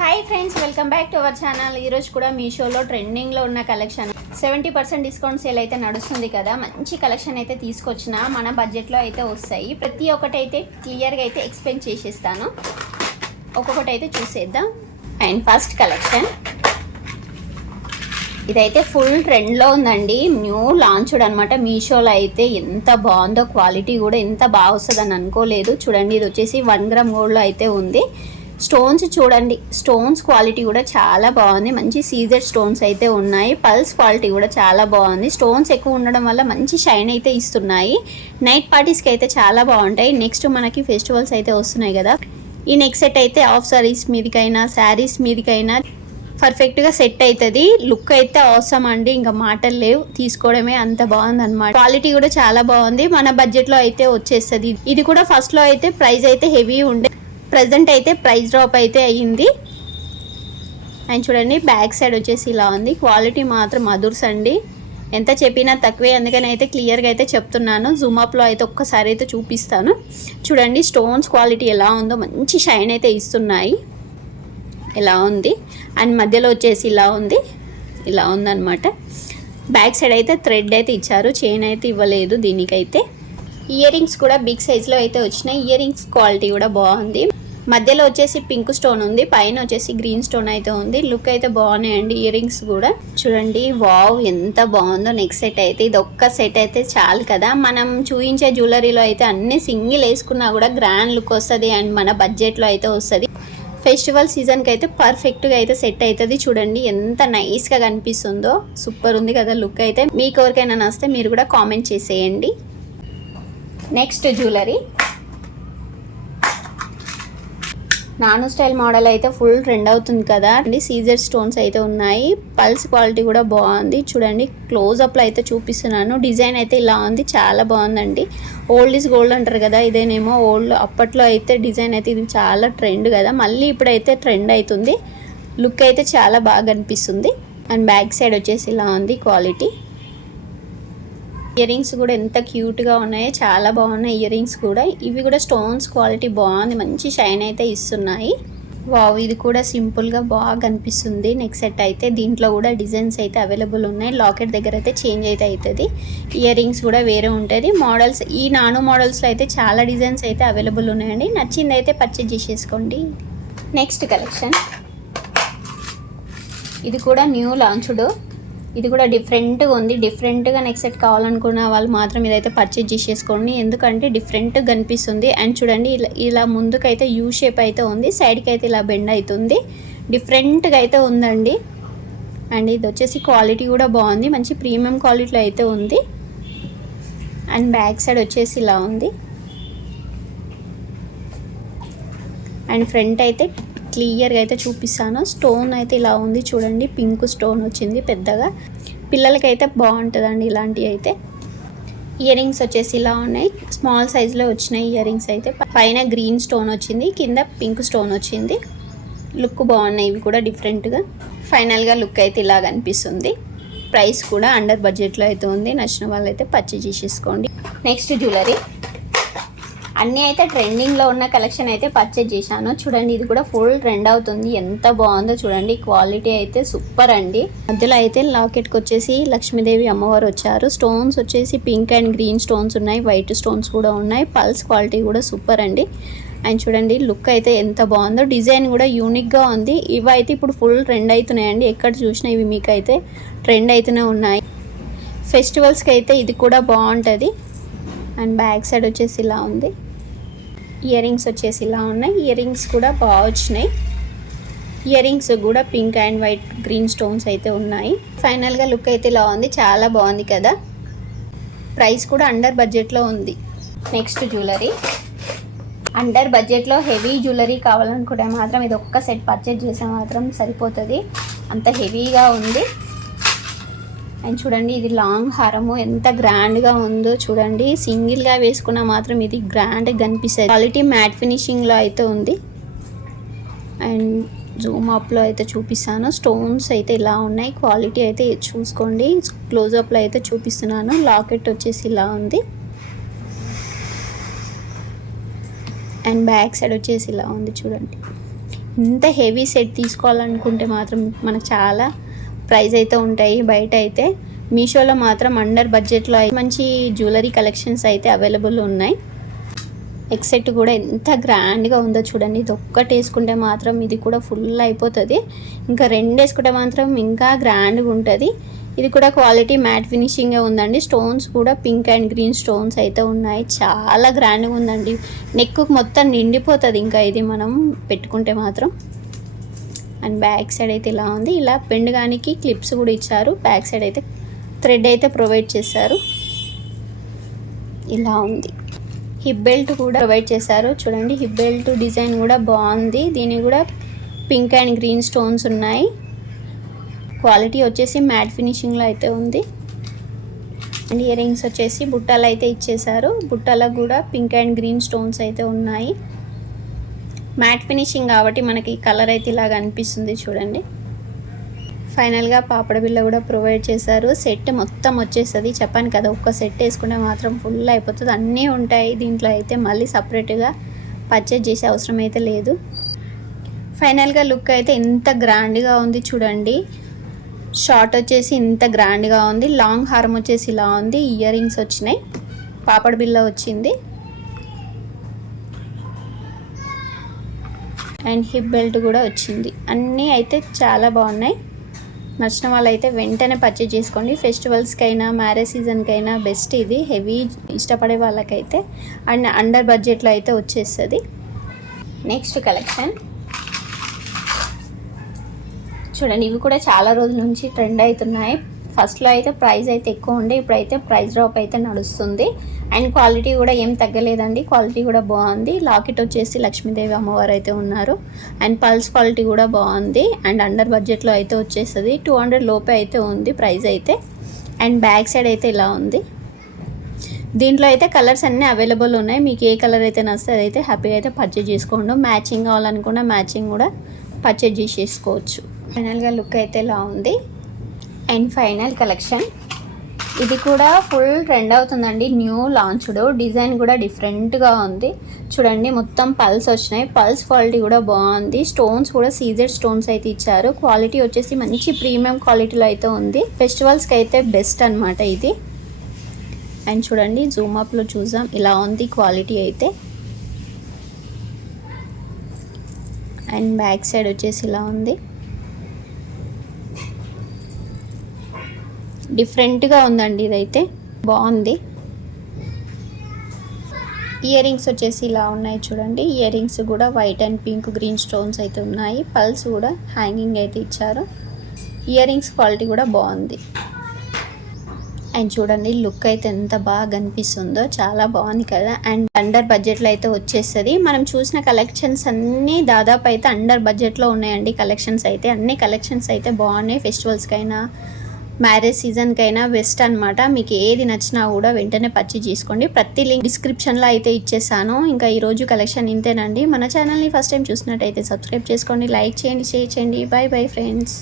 Hi friends, welcome back to our channel. ఈరోజు కూడా మీషోలో ట్రెండింగ్లో ఉన్న కలెక్షన్ 70% డిస్కౌంట్ సేల్ అయితే నడుస్తుంది కదా. మంచి కలెక్షన్ అయితే తీసుకొచ్చిన మన బడ్జెట్లో అయితే వస్తాయి. ప్రతి ఒక్కటి అయితే క్లియర్గా అయితే ఎక్స్ప్లెయిన్ చేసేస్తాను. ఒక్కొక్కటి అయితే చూసేద్దాం. అండ్ ఫస్ట్ కలెక్షన్ ఇదైతే ఫుల్ ట్రెండ్లో ఉందండి. న్యూ లాంచ్డ్ అనమాట. మీషోలో అయితే ఎంత బాగుందో, క్వాలిటీ కూడా ఎంత బాగా వస్తుందని అనుకోలేదు. చూడండి, ఇది వచ్చేసి 1 గ్రామ్ గోల్డ్లో అయితే ఉంది. స్టోన్స్ చూడండి, స్టోన్స్ క్వాలిటీ కూడా చాలా బాగుంది. మంచి సీజర్ స్టోన్స్ అయితే ఉన్నాయి. పల్స్ క్వాలిటీ కూడా చాలా బాగుంది. స్టోన్స్ ఎక్కువ ఉండడం వల్ల మంచి షైన్ అయితే ఇస్తున్నాయి. నైట్ పార్టీస్కి అయితే చాలా బాగుంటాయి. నెక్స్ట్ మనకి ఫెస్టివల్స్ అయితే వస్తున్నాయి కదా. ఈ నెక్ సెట్ అయితే ఆఫ్ సారీస్ మీదకైనా శారీస్ మీదకైనా పర్ఫెక్ట్గా సెట్ అవుతుంది. లుక్ అయితే అవసరం అండి, ఇంకా మాటలు లేవు. తీసుకోవడమే అంత బాగుంది అనమాట. క్వాలిటీ కూడా చాలా బాగుంది. మన బడ్జెట్లో అయితే వచ్చేస్తుంది. ఇది కూడా ఫస్ట్లో అయితే ప్రైస్ అయితే హెవీ ఉండే, ప్రజెంట్ అయితే ప్రైస్ డ్రాప్ అయితే అయ్యింది. అండ్ చూడండి, బ్యాక్ సైడ్ వచ్చేసి ఇలా ఉంది. క్వాలిటీ మాత్రం అదుర్స్ అండి, ఎంత చెప్పినా తక్కువే. అందుకని అయితే క్లియర్గా అయితే చెప్తున్నాను. జూమప్లో అయితే ఒక్కసారి అయితే చూపిస్తాను. చూడండి స్టోన్స్ క్వాలిటీ ఎలా ఉందో, మంచి షైన్ అయితే ఇస్తున్నాయి. ఇలా ఉంది. అండ్ మధ్యలో వచ్చేసి ఇలా ఉందన్నమాట. బ్యాక్ సైడ్ అయితే థ్రెడ్ అయితే ఇచ్చారు, చైన్ అయితే ఇవ్వలేదు దీనికైతే. ఇయర్ రింగ్స్ కూడా బిగ్ సైజ్లో అయితే వచ్చినాయి. ఇయర్ రింగ్స్ క్వాలిటీ కూడా బాగుంది. మధ్యలో వచ్చేసి పింక్ స్టోన్ ఉంది, పైన వచ్చేసి గ్రీన్ స్టోన్ అయితే ఉంది. లుక్ అయితే బాగున్నాయండి ఇయర్ రింగ్స్ కూడా. చూడండి, వావ్ ఎంత బాగుందో. నెక్స్ట్ సెట్ అయితే ఇది ఒక్క సెట్ అయితే చాలు కదా. మనం చూపించే జ్యువెలరీలో అయితే అన్ని సింగిల్ వేసుకున్నా కూడా గ్రాండ్ లుక్ వస్తుంది. అండ్ మన బడ్జెట్లో అయితే వస్తుంది. ఫెస్టివల్ సీజన్కి అయితే పర్ఫెక్ట్గా అయితే సెట్ అవుతుంది. చూడండి ఎంత నైస్గా కనిపిస్తుందో, సూపర్ ఉంది కదా లుక్ అయితే. మీకు ఎవరికైనా నచ్చితే మీరు కూడా కామెంట్ చేసేయండి. నెక్స్ట్ జ్యువెలరీ నాను స్టైల్ మోడల్ అయితే ఫుల్ ట్రెండ్ అవుతుంది కదా. సీజర్ స్టోన్స్ అయితే ఉన్నాయి. పల్స్ క్వాలిటీ కూడా బాగుంది. చూడండి, క్లోజ్అప్లో అయితే చూపిస్తున్నాను. డిజైన్ అయితే ఇలా ఉంది, చాలా బాగుందండి. ఓల్డ్ ఈజ్ గోల్డ్ అంటారు కదా, ఇదేనేమో ఓల్డ్. అప్పట్లో అయితే డిజైన్ అయితే ఇది చాలా ట్రెండ్ కదా, మళ్ళీ ఇప్పుడైతే ట్రెండ్ అవుతుంది. లుక్ అయితే చాలా బాగా అనిపిస్తుంది. అండ్ బ్యాక్ సైడ్ వచ్చేసి ఇలా ఉంది క్వాలిటీ. ఇయర్ రింగ్స్ కూడా ఎంత క్యూట్గా ఉన్నాయో, చాలా బాగున్నాయి ఇయర్ రింగ్స్ కూడా. ఇవి కూడా స్టోన్స్ క్వాలిటీ బాగుంది, మంచి షైన్ అయితే ఇస్తున్నాయి. వావ్, ఇది కూడా సింపుల్గా బాగా అనిపిస్తుంది. నెక్స్ట్ సెట్ అయితే దీంట్లో కూడా డిజైన్స్ అయితే అవైలబుల్ ఉన్నాయి. లాకెట్ దగ్గర అయితే చేంజ్ అయితే అవుతుంది. ఇయర్ రింగ్స్ కూడా వేరే ఉంటుంది. మోడల్స్ ఈ నాను మోడల్స్లో అయితే చాలా డిజైన్స్ అయితే అవైలబుల్ ఉన్నాయండి. నచ్చింది అయితే పర్చేజ్ చేసేసుకోండి. నెక్స్ట్ కలెక్షన్ ఇది కూడా న్యూ లాంచ్డ్. ఇది కూడా డిఫరెంట్గా ఉంది. డిఫరెంట్గా నెక్స్ట్ సెట్ కావాలనుకున్న వాళ్ళు మాత్రం ఇదైతే పర్చేజ్ చేసేసుకోండి, ఎందుకంటే డిఫరెంట్గా కనిపిస్తుంది. అండ్ చూడండి, ఇలా ముందుకైతే యూ షేప్ అయితే ఉంది, సైడ్కి అయితే ఇలా బెండ్ అవుతుంది. డిఫరెంట్గా అయితే ఉందండి. అండ్ ఇది వచ్చేసి క్వాలిటీ కూడా బాగుంది, మంచి ప్రీమియం క్వాలిటీలో అయితే ఉంది. అండ్ బ్యాక్ సైడ్ వచ్చేసి ఇలా ఉంది. అండ్ ఫ్రంట్ అయితే క్లియర్గా అయితే చూపిస్తాను. స్టోన్ అయితే ఇలా ఉంది చూడండి, పింక్ స్టోన్ వచ్చింది పెద్దగా. పిల్లలకైతే బాగుంటుందండి ఇలాంటివి అయితే. ఇయర్ రింగ్స్ వచ్చేసి ఇలా ఉన్నాయి, స్మాల్ సైజులో వచ్చినాయి ఇయర్ రింగ్స్ అయితే. పైన గ్రీన్ స్టోన్ వచ్చింది, కింద పింక్ స్టోన్ వచ్చింది. లుక్ బాగున్నాయి ఇవి కూడా డిఫరెంట్గా. ఫైనల్గా లుక్ అయితే ఇలా కనిపిస్తుంది. ప్రైస్ కూడా అండర్ బడ్జెట్లో అయితే ఉంది. నచ్చిన వాళ్ళు అయితే పర్చేజ్ చేసేసుకోండి. నెక్స్ట్ జ్యువెలరీ అన్నీ అయితే ట్రెండింగ్లో ఉన్న కలెక్షన్ అయితే పర్చేజ్ చేశాను. చూడండి, ఇది కూడా ఫుల్ ట్రెండ్ అవుతుంది. ఎంత బాగుందో చూడండి, క్వాలిటీ అయితే సూపర్ అండి. మధ్యలో అయితే లాకెట్కి వచ్చేసి లక్ష్మీదేవి అమ్మవారు వచ్చారు. స్టోన్స్ వచ్చేసి పింక్ అండ్ గ్రీన్ స్టోన్స్ ఉన్నాయి, వైట్ స్టోన్స్ కూడా ఉన్నాయి. పల్స్ క్వాలిటీ కూడా సూపర్ అండి. అండ్ చూడండి, లుక్ అయితే ఎంత బాగుందో. డిజైన్ కూడా యూనిక్గా ఉంది. ఇవి అయితే ఇప్పుడు ఫుల్ ట్రెండ్ అవుతున్నాయండి. ఎక్కడ చూసినా ఇవి మీకు అయితే ట్రెండ్ అవుతూనే ఉన్నాయి. ఫెస్టివల్స్కి అయితే ఇది కూడా బాగుంటుంది. అండ్ బ్యాక్ సైడ్ వచ్చేసి ఇలా ఉంది. ఇయర్ రింగ్స్ వచ్చేసి ఇలా ఉన్నాయి. ఇయర్ రింగ్స్ కూడా బాగా వచ్చినాయి. ఇయర్ రింగ్స్ కూడా pink and white green stones అయితే ఉన్నాయి. ఫైనల్గా లుక్ అయితే ఇలా ఉంది, చాలా బాగుంది కదా. ప్రైస్ కూడా అండర్ బడ్జెట్లో ఉంది. నెక్స్ట్ జ్యువెలరీ అండర్ బడ్జెట్లో హెవీ జ్యువెలరీ కావాలనుకుంటే మాత్రం ఇది ఒక్క సెట్ పర్చేజ్ చేస్తే మాత్రం సరిపోతుంది, అంత హెవీగా ఉంది. అండ్ చూడండి, ఇది లాంగ్ హారము ఎంత గ్రాండ్గా ఉందో చూడండి. సింగిల్గా వేసుకున్నా మాత్రం ఇది గ్రాండ్గా కనిపిస్తుంది. క్వాలిటీ మ్యాట్ ఫినిషింగ్లో అయితే ఉంది. అండ్ జూమ్ అప్లో అయితే చూపిస్తాను. స్టోన్స్ అయితే ఇలా ఉన్నాయి. క్వాలిటీ అయితే చూసుకోండి. క్లోజ్అప్లో అయితే చూపిస్తున్నాను. లాకెట్ వచ్చేసి ఇలా ఉంది. అండ్ బ్యాక్ సైడ్ వచ్చేసి ఇలా ఉంది చూడండి. ఇంత హెవీ సెట్ తీసుకోవాలనుకుంటే మాత్రం మనకు చాలా ప్రైస్ అయితే ఉంటాయి. బయట అయితే మీషోలో మాత్రం అండర్ బడ్జెట్లో మంచి జ్యువెలరీ కలెక్షన్స్ అయితే అవైలబుల్ ఉన్నాయి. ఎక్సెట్ కూడా ఎంత గ్రాండ్గా ఉందో చూడండి. ఇది ఒక్కటి వేసుకుంటే మాత్రం ఇది కూడా ఫుల్ అయిపోతుంది. ఇంకా 2 వేసుకుంటే మాత్రం ఇంకా గ్రాండ్గా ఉంటుంది. ఇది కూడా క్వాలిటీ మ్యాట్ ఫినిషింగ్గా ఉందండి. స్టోన్స్ కూడా పింక్ అండ్ గ్రీన్ స్టోన్స్ అయితే ఉన్నాయి. చాలా గ్రాండ్గా ఉందండి. నెక్కు మొత్తం నిండిపోతుంది ఇంకా ఇది మనం పెట్టుకుంటే మాత్రం. అండ్ బ్యాక్ సైడ్ అయితే ఇలా ఉంది. ఇలా పెండగానికి క్లిప్స్ కూడా ఇచ్చారు. బ్యాక్ సైడ్ అయితే థ్రెడ్ అయితే ప్రొవైడ్ చేశారు. ఇలా ఉంది. హిప్ బెల్ట్ కూడా ప్రొవైడ్ చేశారు. చూడండి హిప్ బెల్ట్ డిజైన్ కూడా బాగుంది. దీనికి కూడా పింక్ అండ్ గ్రీన్ స్టోన్స్ ఉన్నాయి. క్వాలిటీ వచ్చేసి మ్యాట్ ఫినిషింగ్లో అయితే ఉంది. అండ్ ఇయర్ రింగ్స్ వచ్చేసి బుట్టాలు అయితే ఇచ్చేశారు. బుట్టాలకు కూడా పింక్ అండ్ గ్రీన్ స్టోన్స్ అయితే ఉన్నాయి. మ్యాట్ ఫినిషింగ్ కాబట్టి మనకి కలర్ అయితే ఇలాగ అనిపిస్తుంది చూడండి. ఫైనల్గా పాపడ బిళ్ళ కూడా ప్రొవైడ్ చేశారు. సెట్ మొత్తం వచ్చేస్తుంది. చెప్పాను కదా, ఒక్క సెట్ వేసుకుంటే మాత్రం ఫుల్ అయిపోతుంది. అన్నీ ఉంటాయి దీంట్లో అయితే. మళ్ళీ సపరేట్గా పర్చేజ్ చేసే అవసరం అయితే లేదు. ఫైనల్గా లుక్ అయితే ఎంత గ్రాండ్గా ఉంది చూడండి. షార్ట్ వచ్చేసి ఇంత గ్రాండ్గా ఉంది. లాంగ్ హారం వచ్చేసి ఇలా ఉంది. ఇయర్ రింగ్స్ వచ్చినాయి. పాపడ బిళ్ళ వచ్చింది. అండ్ హిప్ బెల్ట్ కూడా వచ్చింది. అన్నీ అయితే చాలా బాగున్నాయి. నచ్చిన వాళ్ళైతే వెంటనే పర్చేజ్ చేసుకోండి. ఫెస్టివల్స్కైనా మ్యారేజ్ సీజన్కైనా బెస్ట్ ఇది. హెవీ ఇష్టపడే వాళ్ళకైతే అండ్ అండర్ బడ్జెట్లో అయితే వచ్చేస్తుంది. నెక్స్ట్ కలెక్షన్ చూడండి. ఇవి కూడా చాలా రోజుల నుంచి ట్రెండ్ అవుతున్నాయి. ఫస్ట్లో అయితే ప్రైస్ అయితే ఎక్కువ ఉండే, ఇప్పుడైతే ప్రైస్ డ్రాప్ అయితే నడుస్తుంది. అండ్ క్వాలిటీ కూడా ఏం తగ్గలేదండి. క్వాలిటీ కూడా బాగుంది. లాకెట్ వచ్చేసి లక్ష్మీదేవి అమ్మవారు అయితే ఉన్నారు. అండ్ పల్స్ క్వాలిటీ కూడా బాగుంది. అండ్ అండర్ బడ్జెట్లో అయితే వచ్చేస్తుంది. 200 లోపే అయితే ఉంది ప్రైస్ అయితే. అండ్ బ్యాక్ సైడ్ అయితే ఇలా ఉంది. దీంట్లో అయితే కలర్స్ అన్నీ అవైలబుల్ ఉన్నాయి. మీకు ఏ కలర్ అయితే నచ్చితే అదైతే హ్యాపీగా అయితే పర్చేజ్ చేసుకోండి. మ్యాచింగ్ కావాలనుకున్న మ్యాచింగ్ కూడా పర్చేజ్ చేసేసుకోవచ్చు. ఫైనల్గా లుక్ అయితే ఇలా ఉంది. అండ్ ఫైనల్ కలెక్షన్ ఇది కూడా ఫుల్ ట్రెండ్ అవుతుందండి. న్యూ లాంచ్డ్ డిజైన్ కూడా డిఫరెంట్గా ఉంది చూడండి. మొత్తం పల్స్ వచ్చినాయి. పల్స్ క్వాలిటీ కూడా బాగుంది. స్టోన్స్ కూడా సీజెడ్ స్టోన్స్ అయితే ఇచ్చారు. క్వాలిటీ వచ్చేసి మంచి ప్రీమియం క్వాలిటీలో అయితే ఉంది. ఫెస్టివల్స్కి అయితే బెస్ట్ అనమాట ఇది. అండ్ చూడండి జూమ్ అప్లో చూసాం ఇలా ఉంది క్వాలిటీ అయితే. అండ్ బ్యాక్ సైడ్ వచ్చేసి ఇలా ఉంది. డిఫరెంట్గా ఉందండి. ఇదైతే బాగుంది. ఇయర్ రింగ్స్ వచ్చేసి ఇలా ఉన్నాయి చూడండి. ఇయర్ రింగ్స్ కూడా white and pink green stones అయితే ఉన్నాయి. పల్స్ కూడా హ్యాంగింగ్ అయితే ఇచ్చారు. ఇయర్ రింగ్స్ క్వాలిటీ కూడా బాగుంది. అండ్ చూడండి లుక్ అయితే ఎంత బాగా కనిపిస్తుందో, చాలా బాగుంది కదా. అండ్ అండర్ బడ్జెట్లో అయితే వచ్చేస్తుంది. మనం చూసిన కలెక్షన్స్ అన్నీ దాదాపు అయితే అండర్ బడ్జెట్లో ఉన్నాయండి. కలెక్షన్స్ అయితే అన్ని కలెక్షన్స్ అయితే బాగున్నాయి. ఫెస్టివల్స్కైనా మ్యారేజ్ సీజన్కైనా బెస్ట్ అనమాట. మీకు ఏది నచ్చినా కూడా వెంటనే పర్చేజ్ చేసుకోండి. ప్రతి లింక్ డిస్క్రిప్షన్లో అయితే ఇచ్చేసాను. ఇంకా ఈరోజు కలెక్షన్ ఇంతేనండి. మన ఛానల్ని ఫస్ట్ టైం చూసినట్టయితే సబ్స్క్రైబ్ చేసుకోండి, లైక్ చేయండి, షేర్ చేయండి. By bye friends.